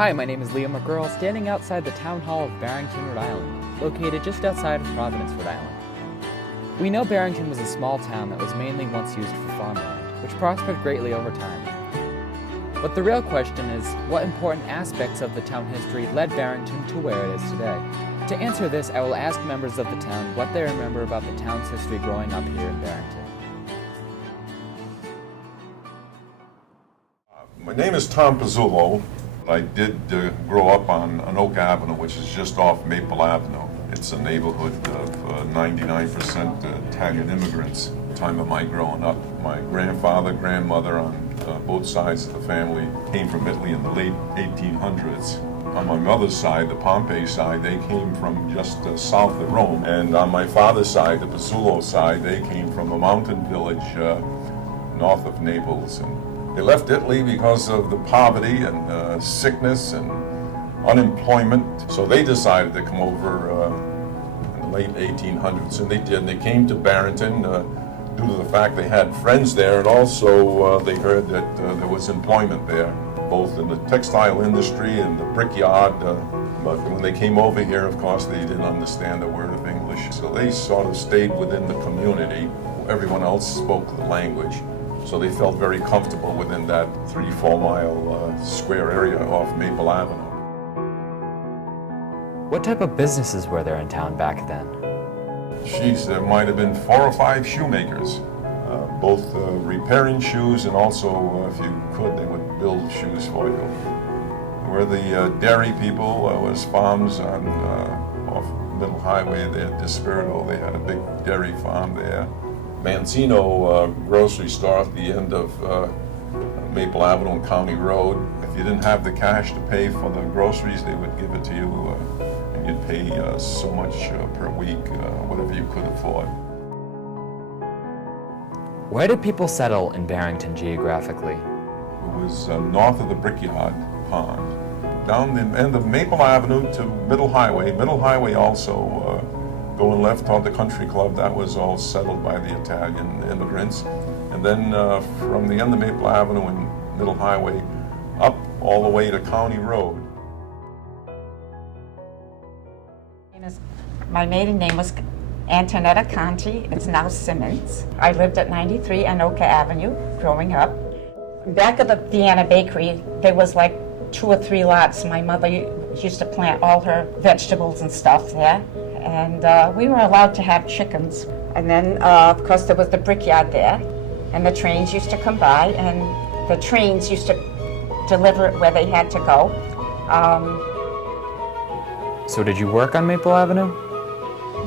Hi, my name is McGuirl, standing outside the Town Hall of Barrington, Rhode Island, located just outside of Providence, Rhode Island. We know Barrington was a small town that was mainly once used for farmland, which prospered greatly over time. But the real question is, what important aspects of the town history led Barrington to where it is today? To answer this, I will ask members of the town what they remember about the town's history growing up here in Barrington. My name is Tom Pizzullo. I did grow up on Oak Avenue, which is just off Maple Avenue. It's a neighborhood of 99% Italian immigrants. At the time of my growing up, my grandfather, grandmother on both sides of the family came from Italy in the late 1800s. On my mother's side, the Pompey side, they came from just south of Rome. And on my father's side, the Pizzullo side, they came from a mountain village north of Naples. And they left Italy because of the poverty and sickness and unemployment. So they decided to come over in the late 1800s, and they did. And they came to Barrington due to the fact they had friends there, and also they heard that there was employment there, both in the textile industry and the brickyard. But when they came over here, of course, they didn't understand a word of English. So they sort of stayed within the community. Everyone else spoke the language. So they felt very comfortable within that 3-4 mile square area off Maple Avenue. What type of businesses were there in town back then? Geez, there might have been 4 or 5 shoemakers, both repairing shoes, and also, if you could, they would build shoes for you. Where the dairy people was farms on off Middle Highway there at Despirito. They had a big dairy farm there. Mancino grocery store at the end of Maple Avenue and County Road. If you didn't have the cash to pay for the groceries, they would give it to you, and you'd pay so much per week, whatever you could afford. Where did people settle in Barrington geographically? It was north of the Brickyard Pond. Down the end of Maple Avenue to Middle Highway. Middle Highway also going left toward the country club, that was all settled by the Italian immigrants. And then from the end of Maple Avenue and Middle Highway up all the way to County Road. My maiden name was Antonetta Conti. It's now Simmons. I lived at 93 Anoka Avenue growing up. Back of the Vienna Bakery, there was like 2 or 3 lots. My mother used to plant all her vegetables and stuff there. And we were allowed to have chickens. And then, of course, there was the brickyard there. And the trains used to come by, and the trains used to deliver it where they had to go. So did you work on Maple Avenue?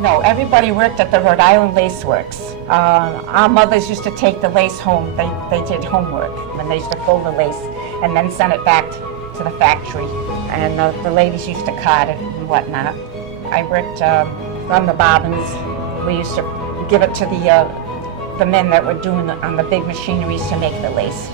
No, everybody worked at the Rhode Island Lace Works. Our mothers used to take the lace home. They did homework, and they used to fold the lace and then send it back to the factory. And the ladies used to card it and whatnot. I worked on the bobbins. We used to give it to the men that were doing on the big machineries to make the lace.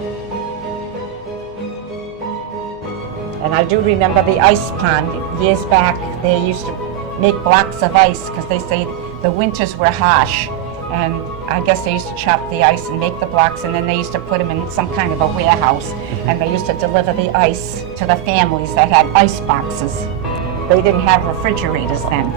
And I do remember the ice pond. Years back, they used to make blocks of ice because they say the winters were harsh. And I guess they used to chop the ice and make the blocks, and then they used to put them in some kind of a warehouse. And they used to deliver the ice to the families that had ice boxes. They didn't have refrigerators then.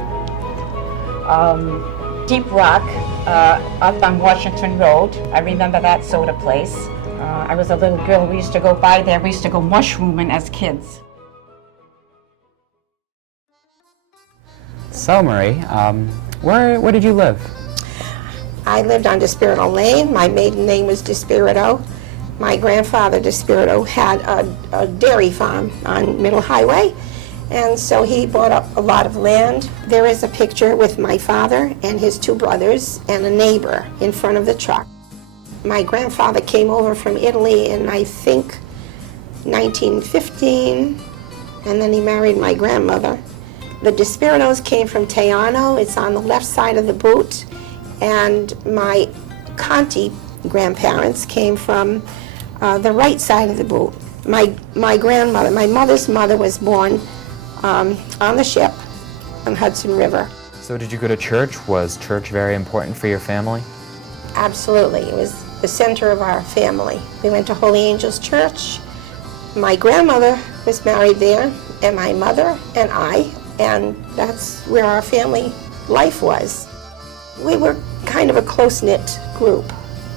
Deep Rock, up on Washington Road. I remember that soda place. I was a little girl. We used to go by there. We used to go mushrooming as kids. So, Marie, where did you live? I lived on Despirito Lane. My maiden name was Despirito. My grandfather, Despirito, had a dairy farm on Middle Highway. And so he bought up a lot of land. There is a picture with my father and his 2 brothers and a neighbor in front of the truck. My grandfather came over from Italy in, I think, 1915, and then he married my grandmother. The Despiritos came from Teano. It's on the left side of the boot. And my Conti grandparents came from the right side of the boot. My grandmother, my mother's mother, was born on the ship on Hudson River. So did you go to church? Was church very important for your family? Absolutely. It was the center of our family. We went to Holy Angels Church. My grandmother was married there, and my mother and I, and that's where our family life was. We were kind of a close-knit group.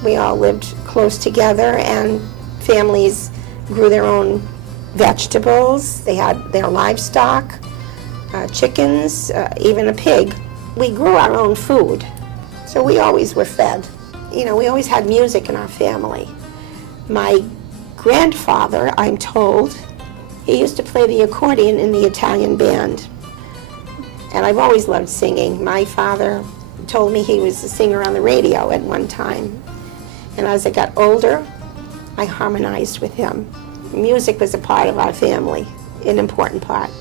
We all lived close together, and families grew their own vegetables. They had their livestock, chickens, even a pig. We grew our own food, so we always were fed. You know, we always had music in our family. My grandfather, I'm told, he used to play the accordion in the Italian band. And I've always loved singing. My father told me he was a singer on the radio at one time. And as I got older, I harmonized with him. Music was a part of our family, an important part.